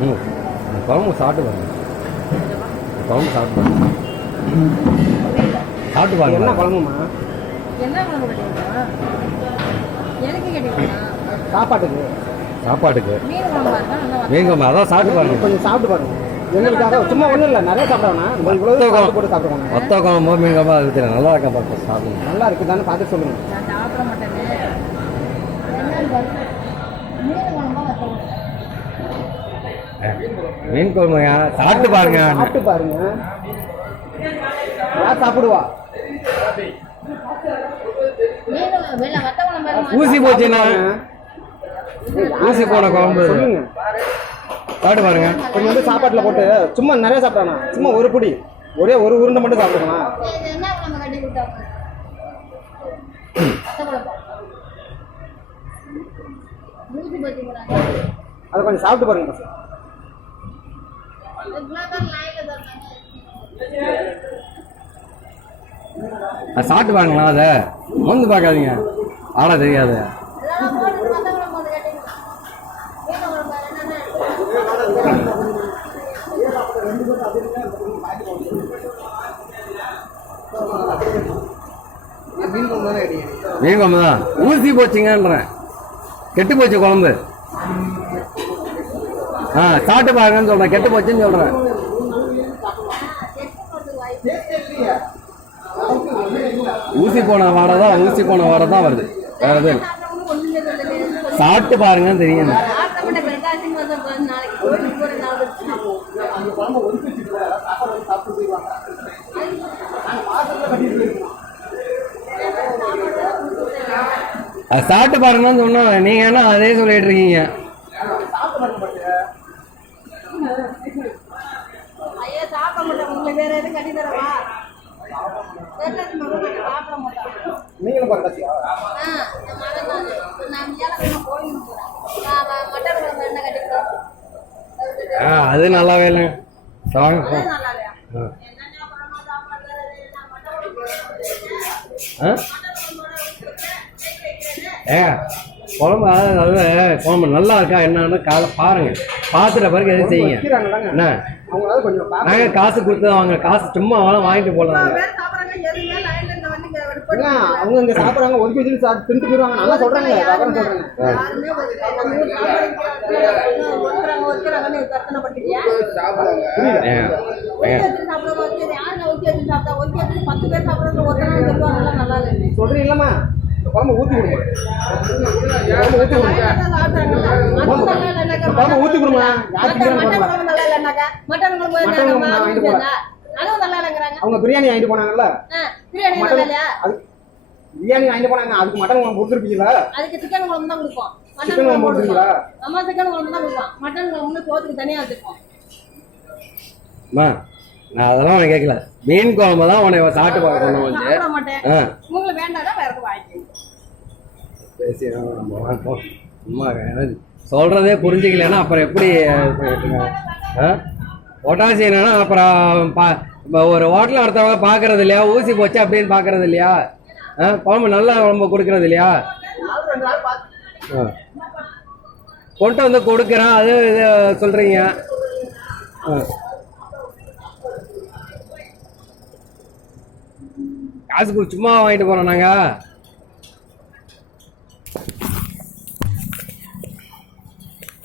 ம். குழம்பு சாப்பிட்டு பாருங்க. குழம்பு சாப்பிட்டு பாருங்க. சாப்பிட்டு பாருங்க. என்ன குழம்புமா? என்ன குழம்பு கட்டிங்களா எனக்கு கேட்டீங்களா சாப்பாட்டுக்கு. சாப்பாட்டுக்கு. மீன் குழம்பா அதான் சாப்பிட்டு பாருங்க. கொஞ்சம் சாப்பிட்டு பாருங்க. எங்களுக்காக சும்மா ஒன்றும் இல்லை நிறைய சாப்பிடணும் இவ்வளோ சாப்பிட்டு போட்டு சாப்பிடுவாங்க மொத்த குழம்பு மீன் குழம்பு அது தெரியல நல்லா இருக்கா பார்த்து சாப்பிடுங்க. நல்லா இருக்குதான்னு பார்த்து சொல்லுங்க. சாப்பிட. மீன் குழம்பா? மீன் குழம்புங்க சாப்பிட்டு பாருங்க. சாப்பிட்டு பாருங்க. யார் சாப்பிடுவா? ஊசி போச்சுன்னா? ஊசி போன குழம்பு. சாப்பிட்டு பாருங்க. கொஞ்சம் வந்து சாப்பாட்டில் போட்டு சும்மா நிறைய சாப்பிடணும் சும்மா ஒரு பிடி. ஒரே ஒரு உருண்டை மட்டும் போச்சுங்கிறாங்க அதை கொஞ்சம் சாப்பிட்டு பாருங்க சாப்பிட்டு பாருங்களா அதை மொந்து பார்க்காதீங்க. ஆட தெரியாது. மீன் குழம்பு தான்? ஊசி போச்சுங்கன்றேன். கெட்டு போச்சு குழம்பு. ஆ சாப்பிட்டு பாருங்கன்னு சொல்றேன். கெட்டு போச்சுன்னு சொல்றேன். ஊசி போன வாடை தான் ஊசி போன வாடை தான் வருது. வேற எதுவும் சாப்பிட்டு பாருங்கன்னு தெரியும். சாப்பிட்டு பாருங்கன்னு சொன்னோம் நீங்க என்ன அதே சொல்லிட்டு இருக்கீங்க ஐயோ, சாப்பிட மாட்டோம். உங்களுக்கு வேற எதுவும் கட்டி தரவா? நீங்களும் பாருங்க அது. நல்லாவே இல்லை குழம்பு ஆ? ஏ குழம்பு அதாவது நல்ல குழம்பு நல்லா இருக்கா என்னன்னு காலை பாருங்க பார்த்துட்ட பிறகு எதுவும் செய்யுங்க என்ன அவங்களால கொஞ்சம் பார்க்க நாங்க காசு கொடுத்து தான் வாங்க காசு சும்மா வேணாம் வாங்கிட்டு ஏங்க, அவங்க இங்க சாப்பிடுறாங்க ஒதுக்கி வச்சு சாப்பிட்டு தின்ட்டு போயிருவாங்க நல்லா சொல்றாங்க விவரம் சொல்றாங்க குழம்பு ஊத்தி கொடுங்க குழம்பு ஊத்தி கொடுங்க குழம்பு ஊத்தி கொடுங்க. அவங்க பிரியாணி வாங்கிட்டு போனாங்கல்ல? பிரியாணி பிரியாணி வாங்கிட்டு போனாங்க அதுக்கு மட்டன் குழம்பு கொடுத்துருப்பீங்களா? அதுக்கு சிக்கன் குழம்பு தான் கொடுப்போம். மட்டன் குழம்பு கொடுப்பீங்களா? அம்மா சிக்கன் குழம்பு தான் கொடுப்போம். மட்டன் குழம்பு சோத்துக்கு தனியா வச்சுப்போம் அம்மா நான் அதெல்லாம் கேட்கல. மீன் குழம்பு தான் உன்னை சாப்பிட்டு பார்க்க சொன்ன வந்து சாப்பிட மாட்டேன் ஆ உங்களுக்கு வேண்டாம் வேற எதுவும் வாங்கிக்கோங்க பேசி நம்ம சும்மா சொல்கிறதே புரிஞ்சிக்கலன்னா அப்புறம் எப்படி இது என்னன்னா அப்புறம் பா இப்போ ஒரு ஹோட்டலில் ஒருத்தவங்க பார்க்கறது இல்லையா? ஊசி போச்சு அப்படின்னு பார்க்கறது இல்லையா? ஆ? குழம்பு நல்ல குழம்பு கொடுக்கறது இல்லையா? ஆ. கொண்டு வந்து கொடுக்குறேன். அது இது சொல்கிறீங்க ஆ. காசு சும்மா வாங்கிட்டு போகிறோம் நாங்கள்